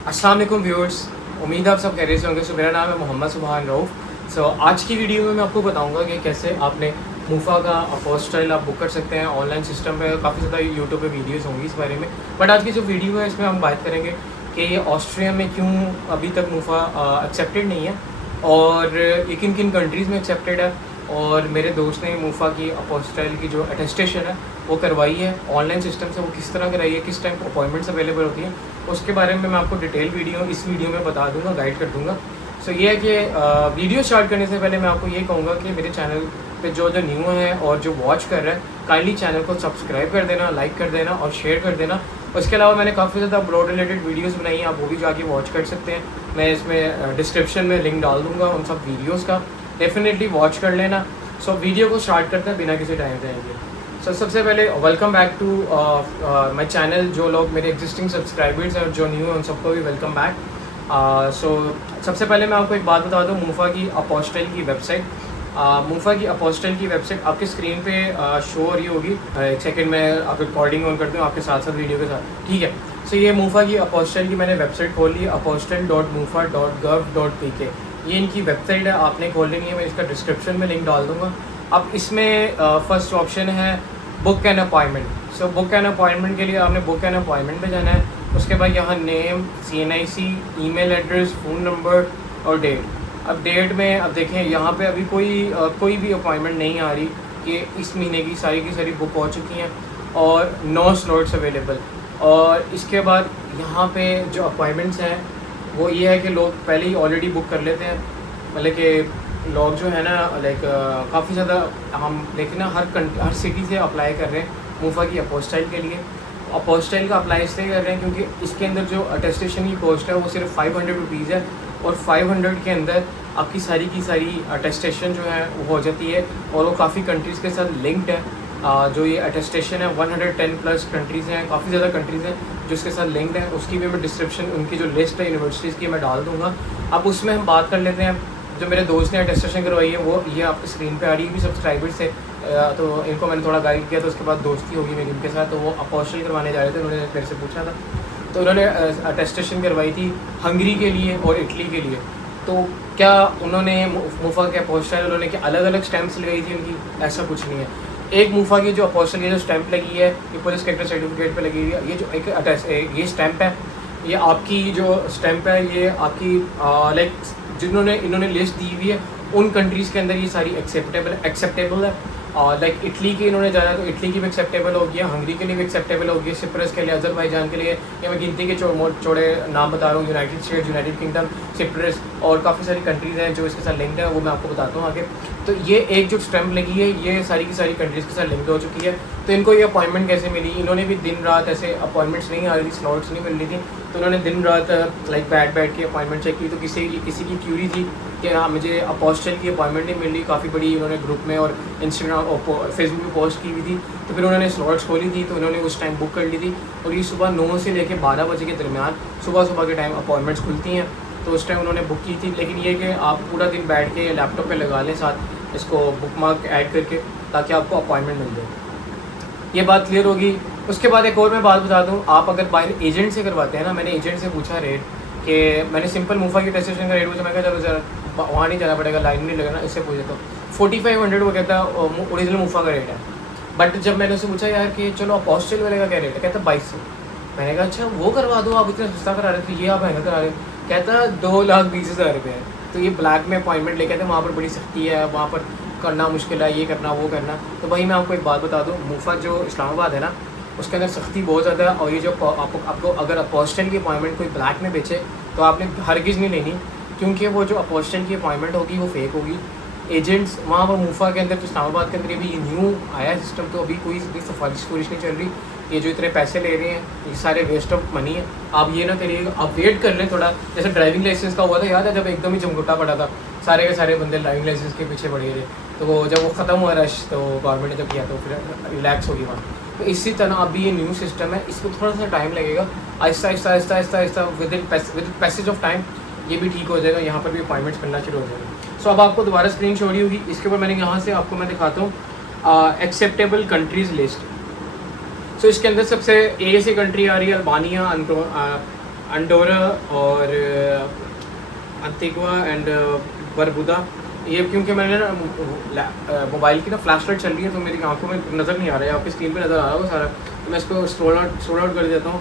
अस्सलाम वालेकुम व्यूअर्स, उम्मीद है आप सब खैरियत से होंगे। सो मेरा नाम है मोहम्मद सुबहान रऊफ़। सो आज की वीडियो में मैं आपको बताऊंगा कि कैसे आपने मूफा का अपोस्टाइल आप बुक कर सकते हैं ऑनलाइन सिस्टम पे। काफ़ी ज़्यादा यूट्यूब पे वीडियोस होंगी इस बारे में, बट आज की जो वीडियो है इसमें हम बात करेंगे कि ये ऑस्ट्रिया में क्यों अभी तक मूफा एक्सेप्टेड नहीं है और ये किन किन कंट्रीज़ में एक्सेप्टेड है। और मेरे दोस्त ने मूफा की अपोस्टाइल की जो अटेस्टेशन है वो करवाई है ऑनलाइन सिस्टम से। वो किस तरह कराई है, किस टाइम अपॉइंटमेंट्स अवेलेबल होती हैं, उसके बारे में मैं आपको डिटेल इस वीडियो में बता दूंगा, गाइड कर दूंगा। सो ये है कि वीडियो स्टार्ट करने से पहले मैं आपको ये कहूँगा कि मेरे चैनल पे जो न्यू है और जो वॉच कर रहा है, काइंडली चैनल को सब्सक्राइब कर देना, लाइक कर देना और शेयर कर देना। उसके अलावा मैंने काफ़ी ज़्यादा ब्रॉड रिलेटेड वीडियोस बनाई हैं, आप वो भी जाके वॉच कर सकते हैं। मैं इसमें डिस्क्रिप्शन में लिंक डाल दूँगा उन सब वीडियोज़ का, डेफिनेटली वॉच कर लेना। सो वीडियो को स्टार्ट करते हैं बिना किसी टाइम जाएंगे। सो सबसे पहले welcome back to my channel. जो लोग मेरे एग्जिस्टिंग सब्सक्राइबर्स हैं और जो न्यू हैं उन सबको भी वेलकम बैक। सो सबसे पहले मैं आपको एक बात बता दूं, मूफा की अपोस्टाइल की वेबसाइट, मूफा की अपोस्टाइल की वेबसाइट आपकी स्क्रीन पे शो हो रही होगी। एक सेकंड में आप रिकॉर्डिंग ऑन करते हो आपके साथ साथ वीडियो के साथ, ठीक है। सो ये मूफा की अपोस्टाइल की मैंने वेबसाइट खोल ली, apostle.mufa.gov.pk। ये इनकी वेबसाइट है, आपने खोल लेनी है। मैं इसका डिस्क्रिप्शन में लिंक डाल दूँगा। अब इसमें फर्स्ट ऑप्शन है book an appointment. So book an appointment के लिए आपने बुक एन अपॉइंटमेंट पे जाना है। उसके बाद यहाँ name, CNIC, email address, phone number और डेट। अब डेट में अब देखें यहाँ पे अभी कोई भी अपॉइंटमेंट नहीं आ रही कि इस महीने की सारी बुक हो चुकी हैं और 9 स्लॉट्स अवेलेबल। और इसके बाद यहाँ पे जो अपॉइंटमेंट्स हैं वो ये है कि लोग पहले ही ऑलरेडी बुक कर लेते हैं। मतलब कि लोग जो है ना लाइक काफ़ी ज़्यादा हम लेकिन ना हर सिटी से अप्लाई कर रहे हैं मूफा की अपोस्टाइल के लिए। अपोस्टाइल का अप्लाई इसलिए कर रहे हैं क्योंकि इसके अंदर जो अटेस्टेशन की कॉस्ट है वो सिर्फ 500 रुपीज़ है और 500 के अंदर आपकी सारी की सारी अटेस्टेशन जो है वो हो जाती है और वो काफ़ी कंट्रीज़ के साथ लिंक्ड है। जो ये अटेस्टेशन है 110 प्लस कंट्रीज़ हैं, काफ़ी ज़्यादा कंट्रीज़ हैं जो इसके साथ लिंक्ड हैं। उसकी भी मैं डिस्क्रिप्शन, उनकी जो लिस्ट है यूनिवर्सिटीज़ की, मैं डाल दूँगा। अब उसमें हम बात कर लेते हैं। जो मेरे दोस्त ने अटेस्टेशन करवाई है वो ये आपकी स्क्रीन पे आ रही है भी सब्सक्राइबर से, तो इनको मैंने थोड़ा गाइड किया, तो उसके बाद दोस्ती होगी मेरी इनके साथ। तो वो अपोस्टाइल करवाने जा रहे थे, उन्होंने मेरे से पूछा था, तो उन्होंने अटेस्टेशन करवाई थी हंगरी के लिए और इटली के लिए। तो क्या उन्होंने मूफा के अपोस्टाइल उन्होंने क्या अलग अलग स्टैम्प्स लगाई थी उनकी? ऐसा कुछ नहीं है। एक मूफा की जो अपोस्टाइल की जो स्टैंप लगी है ये पुलिस कैरेक्टर सर्टिफिकेट पे लगी हुई है। ये जो एक ये स्टैंप है, ये आपकी जो स्टैंप है ये आपकी लाइक जिन्होंने इन्होंने लिस्ट दी हुई है उन कंट्रीज़ के अंदर ये सारी एक्सेप्टेबल है। और लाइक इटली की इन्होंने जाना तो इटली की भी एक्सेप्टेबल होगी, हंगरी के लिए भी एक्सेप्टेबल होगी, सिप्रस के लिए, अज़रबैजान के लिए, या मैं गिनती के चौड़े नाम बता रहा हूँ, United states, United kingdom, Cyprus और काफ़ी सारी कंट्रीज़ हैं जो इसके साथ लिंक्ड है, वो मैं आपको बताता हूँ आगे। तो ये एक जो स्टैम्प लगी है ये सारी की सारी कंट्रीज़ के साथ लिंक्ड हो चुकी है। तो इनको ये अपॉइंटमेंट कैसे मिली? इन्होंने भी दिन रात ऐसे अपॉइंटमेंट्स नहीं आ रही थी, स्लॉट्स नहीं मिल रही थी, तो उन्होंने दिन रात लाइक बैठ के अपॉइंटमेंट चेक की। तो किसी की क्यूरी थी कि हाँ मुझे अपोस्टाइल की अपॉइंटमेंट नहीं मिल रही, काफ़ी बड़ी उन्होंने ग्रुप में और इंस्टाग्राम और फेसबुक पे पोस्ट की हुई थी। तो फिर उन्होंने स्लॉट्स खोली थी, तो उन्होंने उस टाइम बुक कर ली थी। और ये सुबह 9 से लेकर 12 बजे के दरमियान सुबह के टाइम अपॉइंटमेंट्स खुलती हैं, तो उस टाइम उन्होंने बुक की थी। लेकिन ये कि आप पूरा दिन बैठ के लैपटॉप पे लगा लें साथ इसको बुक मार्क ऐड करके, ताकि आपको अपॉइंटमेंट मिल जाए। ये बात क्लियर होगी। उसके बाद एक और मैं बात बता दूँ, आप अगर बाहर एजेंट से करवाते हैं ना, मैंने एजेंट से पूछा रेट कि मैंने सिंपल मूफा की टेस्टेशन का रेट पूछा, मैं कहा चलो ज़रा वहाँ नहीं जाना पड़ेगा, लाइन नहीं लगना, इससे पूछे तो 4500 वो कहता ओरिजिनल मूफा का रेट है। बट जब मैंने उससे पूछा यार कि चलो अपोस्टाइल वाले का क्या रेट है, कहता 2200। मैंने कहा अच्छा वो करवा दो, आप इतना सस्ता करा रहे थे, ये आप महंगा करा रहे हो। कहता 2,20,000 रुपये है। तो ये ब्लैक में अपॉइंटमेंट लेके थे, वहाँ पर बड़ी सख्ती है, वहाँ पर करना मुश्किल है, ये करना वो करना। तो भाई मैं आपको एक बात बता दूँ, मूफा जो इस्लामाबाद है ना उसके अंदर सख्ती बहुत ज़्यादा है। और ये जो आपको अगर अपोस्टाइल की अपॉइंटमेंट कोई ब्लैक में बेचे तो आपने हरगिज़ नहीं लेनी, क्योंकि वो जो अपोस्टाइल की अपॉइंटमेंट होगी वो फेक होगी। एजेंट्स वहाँ पर मूफा के अंदर जो इस्लामाबाद के अंदर भी न्यू आया सिस्टम, तो अभी कोई सिफारिश नहीं चल रही। ये जो इतने पैसे ले रहे हैं ये सारे वेस्ट ऑफ मनी है। आप ये ना करिएगा, आप वेट कर लें थोड़ा। जैसे ड्राइविंग लाइसेंस का हुआ था, याद है जब एकदम ही जमघुट्टा पड़ा था, सारे के सारे बंदे ड्राइविंग लाइसेंस के पीछे पड़ गए थे। तो वो जब वो ख़त्म हुआ रश, तो गवर्नमेंट ने जब किया तो फिर रिलैक्स होगी वहाँ। तो इसी तरह अभी ये न्यू सिस्टम है, इसको थोड़ा सा टाइम लगेगा। आहिस्ता विद पैसेज ऑफ टाइम ये भी ठीक हो जाएगा, यहाँ पर भी अपॉइंटमेंट्स मिलना शुरू हो जाएगा। सो अब आपको दोबारा स्क्रीन शो रही होगी, इसके ऊपर मैंने यहाँ से आपको मैं दिखाता हूँ एक्सेप्टेबल कंट्रीज़ लिस्ट। सो इसके अंदर सबसे ए से कंट्री आ रही है अल्बानिया, अंडोरा और अंटिगुआ एंड बरबुदा। ये क्योंकि मैंने ना मोबाइल की ना फ्लैश लाइट चल रही है तो मेरी आंखों में नज़र नहीं आ रहा है, आपकी स्क्रीन पे नज़र आ रहा होगा सारा, तो मैं इसको स्क्रॉल आउट कर देता हूँ।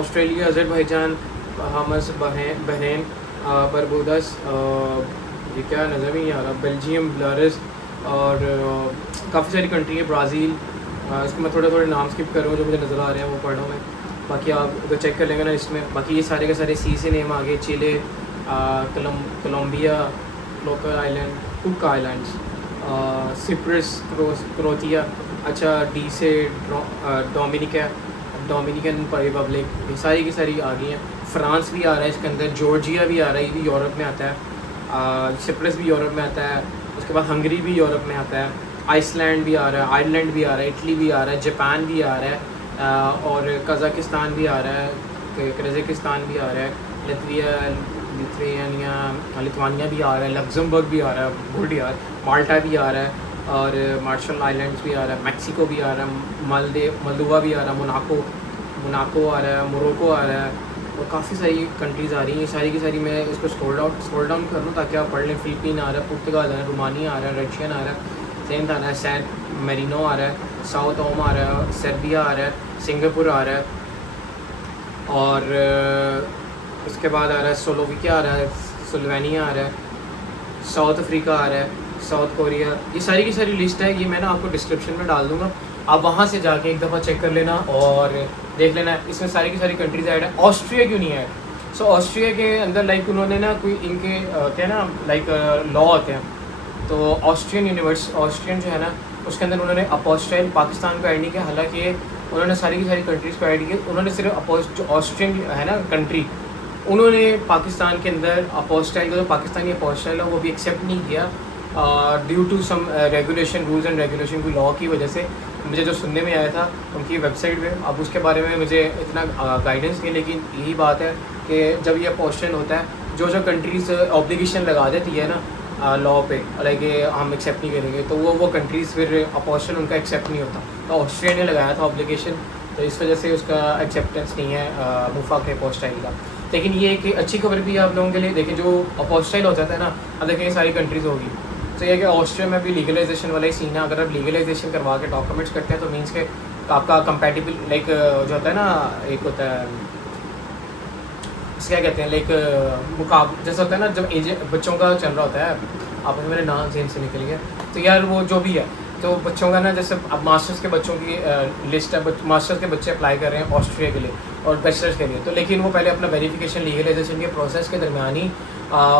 ऑस्ट्रेलिया, अज़रबैजान, बहामस, बहरीन, बरबुदास, ये क्या नज़र नहीं आ रहा, बेल्जियम, बेलारूस और काफ़ी सारी कंट्री है, ब्राज़ील। इसको मैं थोड़े नाम स्किप कर रहा हूँ, जो मुझे नज़र आ रहे हैं वो पढ़ रहा हूँ मैं। बाकी आप अगर चेक कर लेंगे ना इसमें, बाकी ये सारे के सारे सी से नेम आगे, Chile, Colombia, local island, Cook Islands, Cyprus, Croatia, अच्छा डी से डोमिनिकन रिपब्लिक, ये सारी की सारी आ गई हैं। फ्रांस भी आ रहा है इसके अंदर, जॉर्जिया भी आ रहा है, ये भी यूरोप में आता है, सिप्रस भी यूरोप में आता है, उसके बाद हंगरी भी यूरोप में आता है, आइसलैंड भी आ रहा है, आयरलैंड भी आ रहा है, इटली भी आ रहा है, जापान भी आ रहा है, और कज़ाकिस्तान भी आ रहा है, कज़ाकिस्तान भी आ रहा है, लिथुआनिया भी आ रहा है, लग्जमबर्ग भी आ रहा है, गुड यार, माल्टा भी आ रहा है, और मार्शल आइलैंड्स भी आ रहा है, मैक्सिको भी आ रहा है, मलदोवा भी आ रहा है, मोनाको आ रहा है, मोरक्को आ रहा है, और काफ़ी सारी कंट्रीज़ आ रही हैं। सारी की सारी मैं इसको स्क्रॉल डाउन कर लूँ ताकि आप पढ़ लें। फिलिपीन आ रहा है, पुर्तगाल आ रहा है, रोमानिया आ रहा है, रशियन आ रहा है, सेंट आ रहा है, सैन मेरिनो आ रहा है, साउथ ओम आ रहा है, सर्बिया आ रहा है, सिंगापुर आ रहा है, और उसके बाद आ रहा है स्लोवाकिया आ रहा है, स्लोवेनिया आ रहा है, साउथ अफ्रीका आ रहा है, साउथ कोरिया। ये सारी की सारी लिस्ट है, ये मैं ना आपको डिस्क्रिप्शन में डाल दूँगा, आप वहाँ से जाके एक दफ़ा चेक कर लेना और देख लेना। इसमें सारी की सारी कंट्रीज ऐड है। ऑस्ट्रिया क्यों नहीं है? सो ऑस्ट्रिया के अंदर लाइक उन्होंने ना कोई इनके क्या है ना लाइक लॉ होते हैं, तो ऑस्ट्रियन जो है ना उसके अंदर उन्होंने अपोस्टाइल पाकिस्तान को ऐड नहीं किया, हालांकि उन्होंने सारी की सारी कंट्रीज़ को ऐड किया। उन्होंने सिर्फ जो ऑस्ट्रियन है ना कंट्री, उन्होंने पाकिस्तान के अंदर अपोस्टाइल का जो पाकिस्तानी अपोस्टाइल है वो भी एक्सेप्ट नहीं किया due to some regulation, rules and regulation की लॉ की वजह से। मुझे जो सुनने में आया था उनकी वेबसाइट पे, अब उसके बारे में मुझे इतना गाइडेंस नहीं, लेकिन यही बात है कि जब ये अपोस्टाइल होता है, जो कंट्रीज़ ऑब्लिगेशन लगा देती है ना लॉ पे, लाइक हम एक्सेप्ट नहीं करेंगे, तो वो कंट्रीज़ फिर अपोस्टाइल उनका एक्सेप्ट नहीं होता। तो ऑस्ट्रेलिया ने लगाया था ऑब्लिगेशन, तो इस वजह से उसका एक्सेप्टेंस नहीं है मुफा के अपोस्टाइल का। लेकिन ये एक अच्छी खबर भी है आप लोगों के लिए। देखिए जो अपोस्टाइल हो जाता है ना, अब देखिए सारी कंट्रीज़ होगी, तो ये कि ऑस्ट्रिया में भी लीगलाइजेशन वाला ही सीन है। अगर आप लीगलाइजेशन करवा के डॉक्यूमेंट्स करते हैं तो मीन्स के आपका कंपैटिबल लाइक जो होता है ना, एक होता है क्या कहते हैं लाइक जैसा होता है ना जब एज बच्चों का चल रहा होता है, आप मेरे नाम जेन से निकल गया, तो यार वो जो भी है, तो बच्चों का ना जैसे अब मास्टर्स के बच्चों की लिस्ट है, मास्टर्स के बच्चे अप्लाई कर रहे हैं ऑस्ट्रिया के लिए और बैचलर्स के लिए, तो लेकिन वो पहले अपना वेरिफिकेशन लीगलाइजेशन के प्रोसेस के दरमियान ही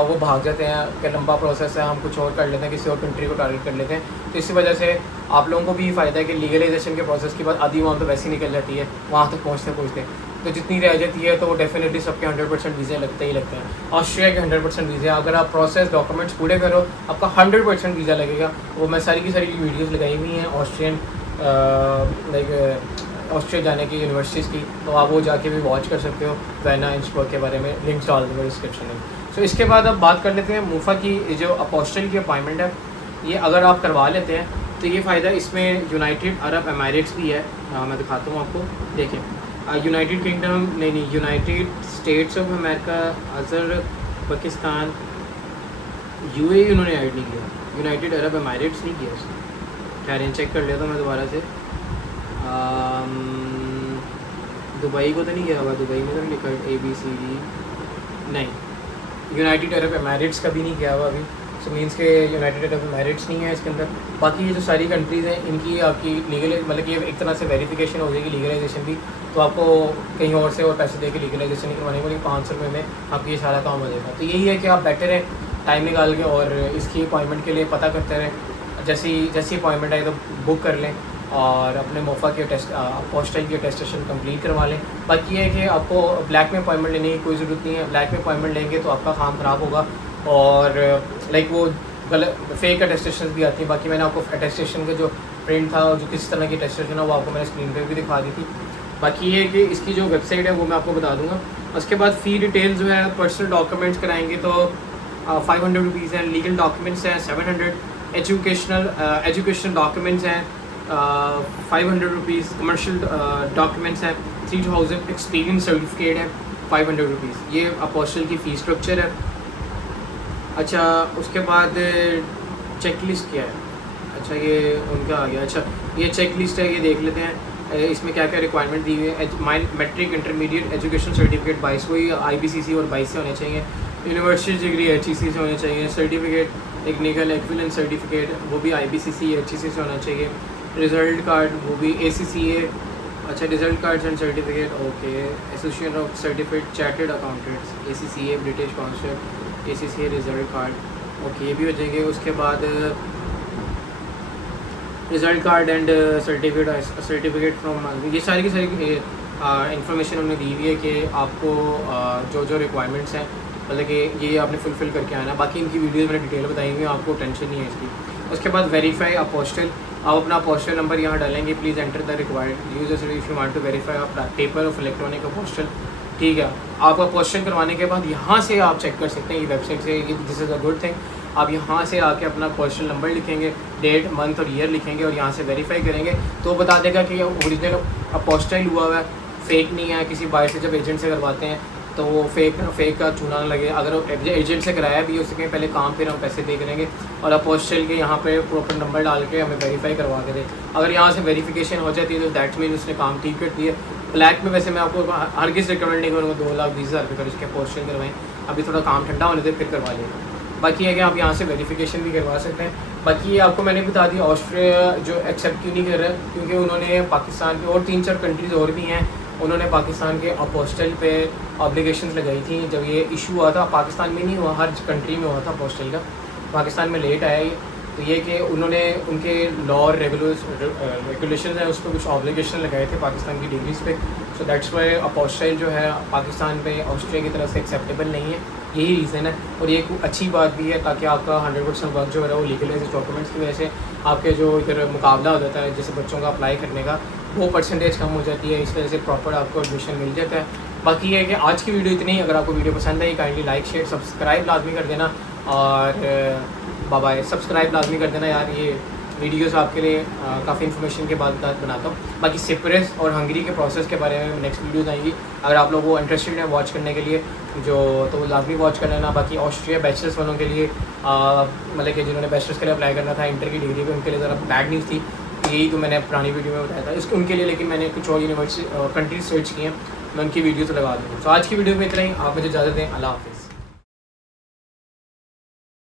वो भाग जाते हैं कि लंबा प्रोसेस है, हम कुछ और कर लेते हैं, किसी और कंट्री को टारगेट कर लेते हैं। तो इसी वजह से आप लोगों को भी फ़ायदा है कि लीगलाइजेशन के प्रोसेस के बाद आधी वहाँ तो वैसे ही निकल जाती है, वहाँ तक पहुँचते तो जितनी रह जाती है तो वो डेफिनेटली सबके 100% वीज़े लगते ही लगते हैं। ऑस्ट्रिया के 100% वीज़े, अगर आप प्रोसेस डॉक्यूमेंट्स पूरे करो आपका 100% वीज़ा लगेगा। वो मैं सारी की सारी वीडियोज़ लगाई हुई हैं ऑस्ट्रियन लाइक ऑस्ट्रिया जाने की यूनिवर्सिटीज़ की, तो आप वो जाके भी वॉच कर सकते हो। वैना इंस्पर्ग के बारे में लिंक्स डाल दूँगा डिस्क्रिप्शन में। सो इसके बाद अब बात कर लेते हैं मुफा की, जो अपोस्टल की अपॉइंटमेंट है, ये अगर आप करवा लेते हैं तो ये फ़ायदा इसमें यूनाइटेड अरब एमिरेट्स भी है। मैं दिखाता हूँ आपको, देखिए यूनाइटेड किंगडम नहीं, United states of America, Azerbaijan, UAE उन्होंने ऐड नहीं किया, यूनाइटेड अरब एमिरेट्स नहीं किया उसने। ठहरें चेक कर लिया था मैं दोबारा से, दुबई को तो नहीं किया होगा, दुबई में तो नहीं लिखा ABCD, नहीं, यूनाइटेड अरब एमिरेट्स का भी नहीं किया हुआ अभी। सो मीन्स के यूनाइटेड अरब एमिरेट्स नहीं है इसके अंदर। बाकी ये जो सारी कंट्रीज़ हैं इनकी आपकी लीगल मतलब कि एक तरह से वेरिफिकेशन हो जाएगी, लीगलाइजेशन भी, तो आपको कहीं और से और पैसे दे के लीगलाइजेशन नहीं करवाने वाली, 500 रुपये में आपकी ये सारा काम हो जाएगा। तो यही है कि आप बैठे रहें टाइम निकाल के और इसकी अपॉइंटमेंट के लिए पता करते रहें। जैसी अपॉइंटमेंट आए तो बुक कर लें और अपने मोफा के टेस्ट अपोस्टाइल की टेस्टेशन कंप्लीट करवा लें। बाकी ये है कि आपको ब्लैक में अपॉइंटमेंट लेने की कोई ज़रूरत नहीं है। ब्लैक में अपॉइंटमेंट लेंगे तो आपका काम ख़राब होगा और लाइक वो गलत फेक अटेस्टेशन भी आती है। बाकी मैंने आपको अटेस्टेशन का जो प्रिंट था और जो किस तरह की अटेस्टेशन है वो आपको मैंने स्क्रीन पर भी दिखा दी थी। बाकी ये कि इसकी जो वेबसाइट है वो मैं आपको बता दूंगा। उसके बाद फ़ी डिटेल्स जो है, पर्सनल डॉक्यूमेंट्स कराएंगे तो 500 रुपीज़ हैं, लीगल डॉक्यूमेंट्स हैं 700, एजुकेशनल डॉक्यूमेंट्स हैं 500 रुपीज़, कमर्शियल डॉक्यूमेंट्स हैं 3000, एक्सपीरियंस सर्टिफिकेट है 500 रुपीज़। ये अपोस्टल की फ़ीस स्ट्रक्चर है। अच्छा उसके बाद चेक लिस्ट क्या है? अच्छा ये उनका आ गया। अच्छा ये चेक लिस्ट है, ये देख लेते हैं इसमें क्या क्या रिक्वायरमेंट दी हुई है। मैट्रिक इंटरमीडिएट एजुकेशन सर्टिफिकेट 22 वही IBCC और 22 से होने चाहिए। यूनिवर्सिटी डिग्री HEC से होनी चाहिए। सर्टिफिकेट टेक्निकल एक्विलेंस सर्टिफिकेट वो भी IBCC HEC से होना चाहिए। रिज़ल्ट कार्ड वो भी ACCA। अच्छा result cards and certificate okay. Association of certificate chartered accountants ACCA British council ACCA result card okay, ये भी हो जाएंगे। उसके बाद result card and certificate from, ये सारी की सारी इंफॉर्मेशन उन्होंने दी हुई है कि आपको जो जो रिक्वायरमेंट्स हैं मतलब कि ये आपने फुलफ़िल करके आना। बाकी इनकी वीडियोज़ मैंने डिटेल बताई हुई है, आपको टेंशन नहीं है इसकी। उसके बाद वेरीफाई अपोस्टल, आप अपना अपोस्टल नंबर यहाँ डालेंगे। Please enter the required users if you want to verify paper of electronic apostille. ठीक है, आप अपोस्टल करवाने के बाद यहाँ से आप चेक कर सकते हैं ये वेबसाइट से, ये this is a good thing. आप यहाँ से आके अपना पोस्टल नंबर लिखेंगे, डेट मंथ और ईयर लिखेंगे और यहाँ से वेरीफाई करेंगे तो बता देगा कि ओरिजिनल अपोस्टल हुआ हुआ है, फेक नहीं है। किसी बाहर से जब एजेंट से करवाते हैं तो वो फेक का चूना न लगे। अगर एजेंट से कराया भी उसके पहले काम फिर हम पैसे पे करेंगे और अपोस्टल के यहाँ पे प्रॉपर नंबर डाल के हमें वेरीफाई करवा के दे। अगर यहाँ से वेरिफिकेशन हो जाती है तो दैट मीन उसने काम ठीक कर दिया। ब्लैक में वैसे मैं आपको हर किसी रिकमेंड नहीं करूँगा 2,20,000 रुपये कर उसके अपोस्टल करवाएं। अभी थोड़ा काम ठंडा होने दे फिर करवा लेंगे। बाकी है कि आप यहाँ से वेरिफिकेशन भी करवा सकते हैं। बाकी ये आपको मैंने बता दिया ऑस्ट्रिया जो एक्सेप्ट क्यों नहीं कर रहा है, क्योंकि उन्होंने पाकिस्तान के और 3-4 कंट्रीज़ और भी हैं, उन्होंने पाकिस्तान के अपोस्टल पे ऑब्लिगेशंस लगाई थी। जब ये इशू हुआ था पाकिस्तान में नहीं हुआ, हर कंट्री में हुआ था अपोस्टल का, पाकिस्तान में लेट आया ये। तो ये कि उन्होंने उनके लॉ और रेगुलेशन है उस पर कुछ ऑब्लिगेशन लगाए थे पाकिस्तान की डिग्रीज पे। सो दैट्स वाई अपोस्टल जो है पाकिस्तान पे ऑस्ट्रिया की तरफ से एक्सेप्टेबल नहीं है, यही रीज़न है। और ये एक अच्छी बात भी है ताकि आपका 100% वर्क जो है वो लीगलाइज डॉक्यूमेंट्स की वजह से आपके जो इधर मुकाबला हो जाता है जैसे बच्चों का अप्लाई करने का वो परसेंटेज कम हो जाती है, इस वजह से प्रॉपर आपको एडमिशन मिल जाता है। बाकी ये है कि आज की वीडियो इतनी ही। अगर आपको वीडियो पसंद आई काइंडली लाइक शेयर सब्सक्राइब लाजमी कर देना और बाय बाय। सब्सक्राइब लाजमी कर देना यार, ये वीडियोस आपके लिए काफ़ी इन्फॉर्मेशन के बाद बनाता हूँ। बाकी सिप्रस और हंगरी के प्रोसेस के बारे में नेक्स्ट वीडियोज़ आएंगी। अगर आप लोग वो इंटरेस्टेड हैं वॉच करने के लिए जो तो वो लाजमी वॉच कर लेना। बाकी ऑस्ट्रिया बैचलर्स वालों के लिए मतलब कि जिन्होंने बैचलर्स के लिए अप्लाई करना था इंटर की डिग्री पे, उनके लिए ज़रा बैड न्यूज़ थी। यही तो मैंने पुरानी वीडियो में बताया था इसके उनके लिए, लेकिन मैंने कुछ और यूनिवर्सिटी कंट्रीज सर्च किए हैं, मैं उनकी वीडियोज़ लगा दूँगा। तो आज की वीडियो में इतना ही, आप मुझे इजाज़त दें। अल्लाह हाफ़िज़।